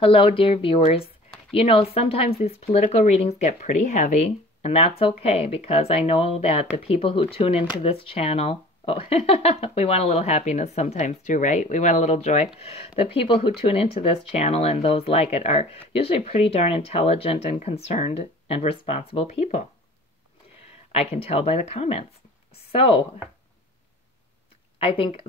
Hello, dear viewers. You know, sometimes these political readings get pretty heavy, and that's okay because I know that the people who tune into this channel, oh, we want a little happiness sometimes too, right? We want a little joy. The people who tune into this channel and those like it are usually pretty darn intelligent and concerned and responsible people. I can tell by the comments. So, I think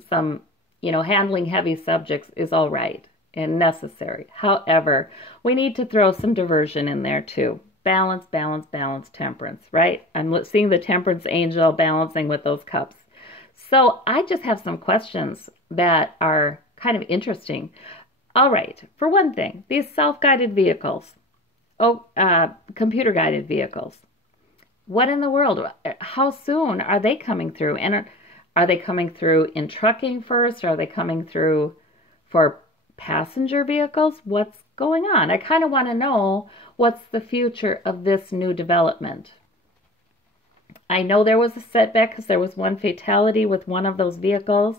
handling heavy subjects is all right and necessary. However, we need to throw some diversion in there too. Balance, balance, balance, temperance, right? I'm seeing the temperance angel balancing with those cups. So I just have some questions that are kind of interesting. All right, for one thing, these self-guided vehicles, computer-guided vehicles, what in the world? How soon are they coming through? And are they coming through in trucking first? Are they coming through for passenger vehicles? What's going on? I kind of want to know what's the future of this new development. I know there was a setback because there was one fatality with one of those vehicles,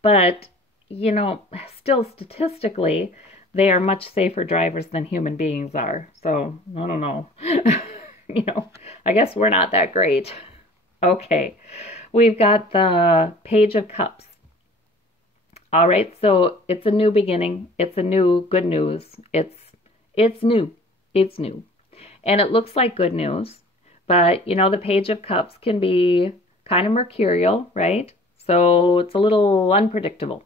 but, you know, still statistically, they are much safer drivers than human beings are. So, I don't know. I guess we're not that great. Okay. We've got the Page of Cups. All right, so it's a new beginning. It's a new good news. It's new. It's new. And it looks like good news. But, you know, the Page of Cups can be kind of mercurial, right? So it's a little unpredictable.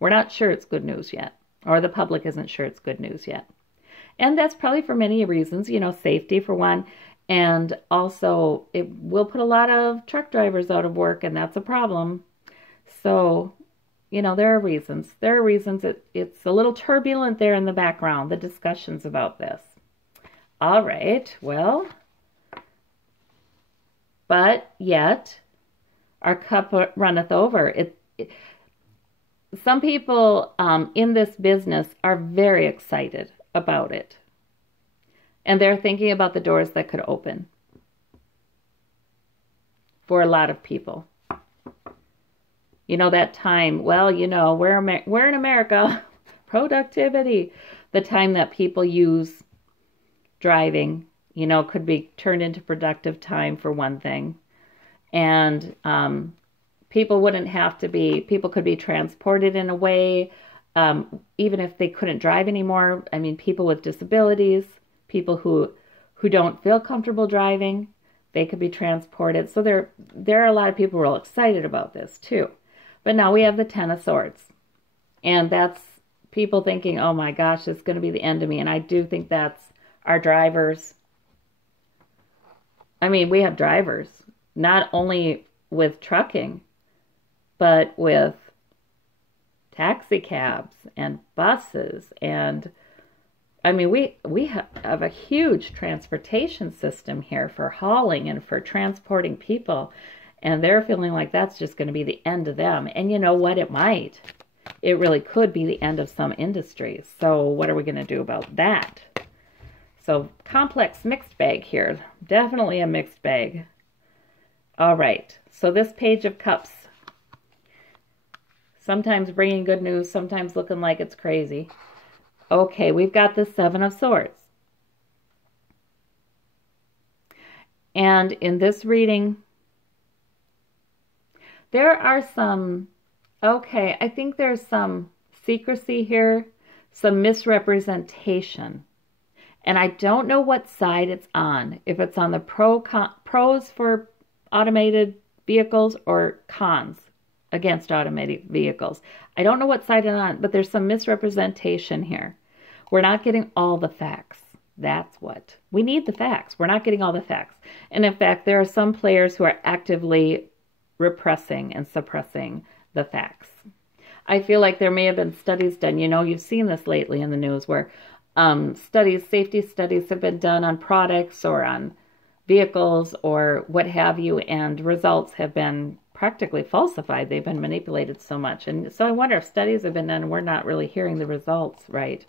We're not sure it's good news yet. Or the public isn't sure it's good news yet. And that's probably for many reasons, you know, safety for one. And also, it will put a lot of truck drivers out of work, and that's a problem. So, you know, there are reasons. There are reasons it's a little turbulent there in the background, the discussions about this. All right, well, but yet, our cup runneth over. Some people in this business are very excited about it. And they're thinking about the doors that could open for a lot of people. You know, that time, well, you know, we're in America, productivity. The time that people use driving, you know, could be turned into productive time for one thing. And people could be transported in a way, even if they couldn't drive anymore. I mean, people with disabilities, people who don't feel comfortable driving, they could be transported. So there are a lot of people real excited about this too. But now we have the Ten of Swords. And that's people thinking, oh my gosh, it's going to be the end of me. And I do think that's our drivers. I mean, we have drivers, not only with trucking, but with taxi cabs and buses. And I mean, we have a huge transportation system here for hauling and for transporting people. And they're feeling like that's just going to be the end of them. And you know what? It might. It really could be the end of some industries. So what are we going to do about that? So complex mixed bag here. Definitely a mixed bag. All right. So this Page of Cups. Sometimes bringing good news, sometimes looking like it's crazy. Okay, we've got the Seven of Swords. And in this reading, there are I think there's some secrecy here, some misrepresentation. And I don't know what side it's on, if it's on the pros for automated vehicles or cons against automated vehicles. I don't know what side it's on, but there's some misrepresentation here. We're not getting all the facts. That's what. We need the facts. We're not getting all the facts. And in fact, there are some players who are actively repressing and suppressing the facts. I feel like there may have been studies done. You know, you've seen this lately in the news where safety studies have been done on products or on vehicles or what have you, and results have been practically falsified. They've been manipulated so much. And so I wonder if studies have been done and we're not really hearing the results right.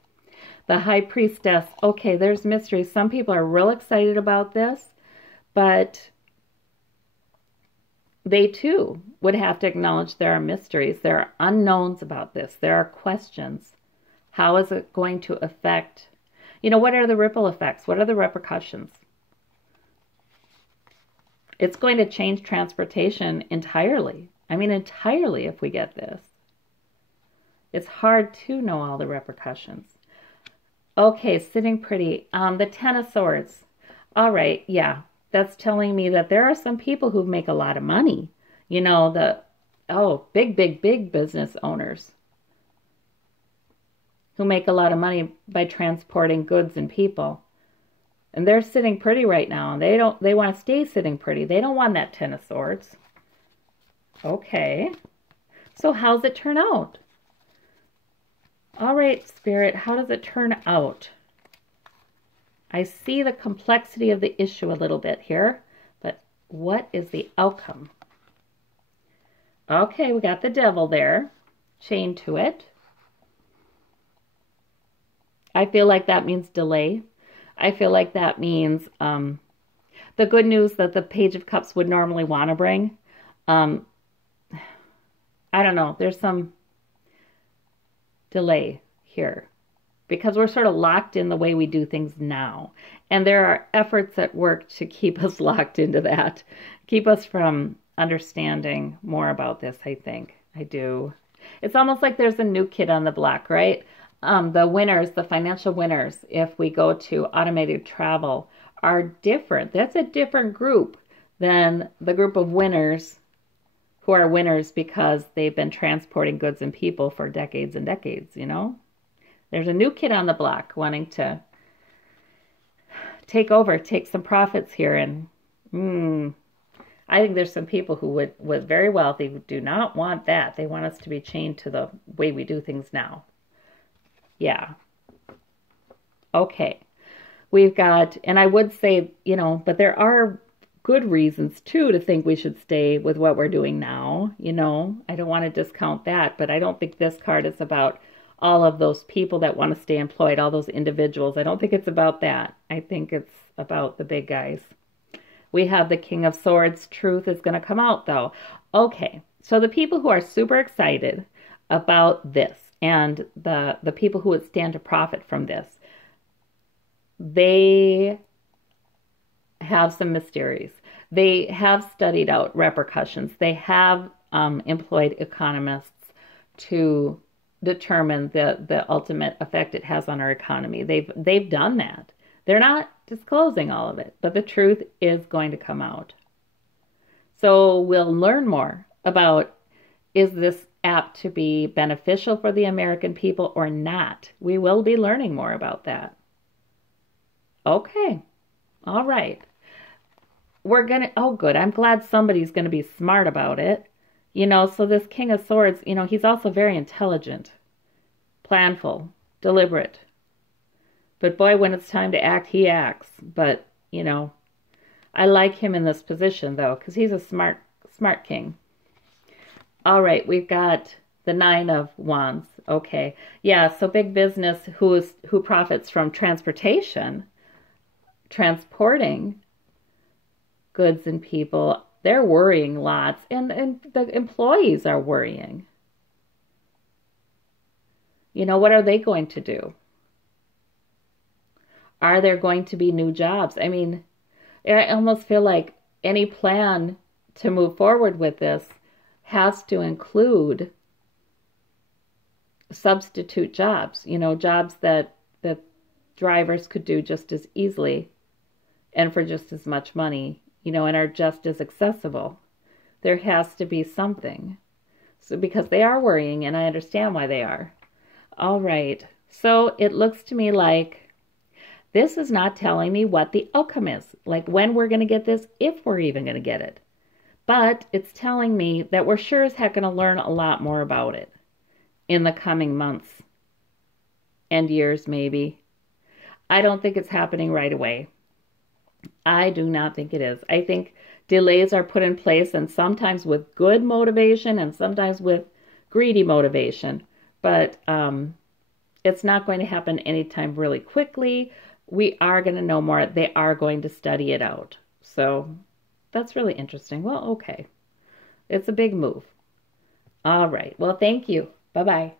The High Priestess. Okay, there's mystery. Some people are real excited about this, but they too would have to acknowledge there are mysteries. There are unknowns about this. There are questions. How is it going to affect, what are the ripple effects? What are the repercussions? It's going to change transportation entirely. I mean, entirely if we get this. It's hard to know all the repercussions. Okay, sitting pretty. The Ten of Swords. All right, yeah. That's telling me that there are some people who make a lot of money. Big business owners who make a lot of money by transporting goods and people. And they're sitting pretty right now, and they want to stay sitting pretty. They don't want that Ten of Swords. Okay. So how's it turn out? All right, Spirit, how does it turn out? I see the complexity of the issue a little bit here, but what is the outcome? Okay, we got the Devil there, chained to it. I feel like that means delay. I feel like that means the good news that the Page of Cups would normally want to bring. I don't know. There's some delay here because we're sort of locked in the way we do things now. And there are efforts at work to keep us locked into that, keep us from understanding more about this, I think. I do. It's almost like there's a new kid on the block, right? The winners, the financial winners, if we go to automated travel, are different. That's a different group than the group of winners who are winners because they've been transporting goods and people for decades and decades, There's a new kid on the block wanting to take over, take some profits here. And I think there's some people who would very wealthy who do not want that. They want us to be chained to the way we do things now. Yeah. Okay. We've got, and I would say, but there are good reasons too to think we should stay with what we're doing now. I don't want to discount that, but I don't think this card is about all of those people that want to stay employed, all those individuals. I don't think it's about that. I think it's about the big guys. We have the King of Swords. Truth is going to come out though. Okay. So the people who are super excited about this and the people who would stand to profit from this, they have some mysteries. They have studied out repercussions. They have employed economists to determine the ultimate effect it has on our economy. They've done that. They're not disclosing all of it, but the truth is going to come out. So we'll learn more about, is this apt to be beneficial for the American people or not? We will be learning more about that. Okay. All right. Good. I'm glad somebody's going to be smart about it. So this King of Swords, he's also very intelligent, planful, deliberate. But boy, when it's time to act, he acts. But, I like him in this position, though, because he's a smart king. All right, we've got the Nine of Wands. Okay. Yeah, so big business who profits from transporting goods and people. They're worrying lots, and the employees are worrying. What are they going to do? Are there going to be new jobs? I mean, I almost feel like any plan to move forward with this has to include substitute jobs, jobs that drivers could do just as easily and for just as much money, and are just as accessible. There has to be something. So because they are worrying, and I understand why they are. All right. So it looks to me like this is not telling me what the outcome is, like when we're going to get this, if we're even going to get it. But it's telling me that we're sure as heck going to learn a lot more about it in the coming months and years, maybe. I don't think it's happening right away. I do not think it is. I think delays are put in place, and sometimes with good motivation and sometimes with greedy motivation. But it's not going to happen anytime really quickly. We are going to know more. They are going to study it out. So that's really interesting. Well, okay. It's a big move. All right. Well, thank you. Bye-bye.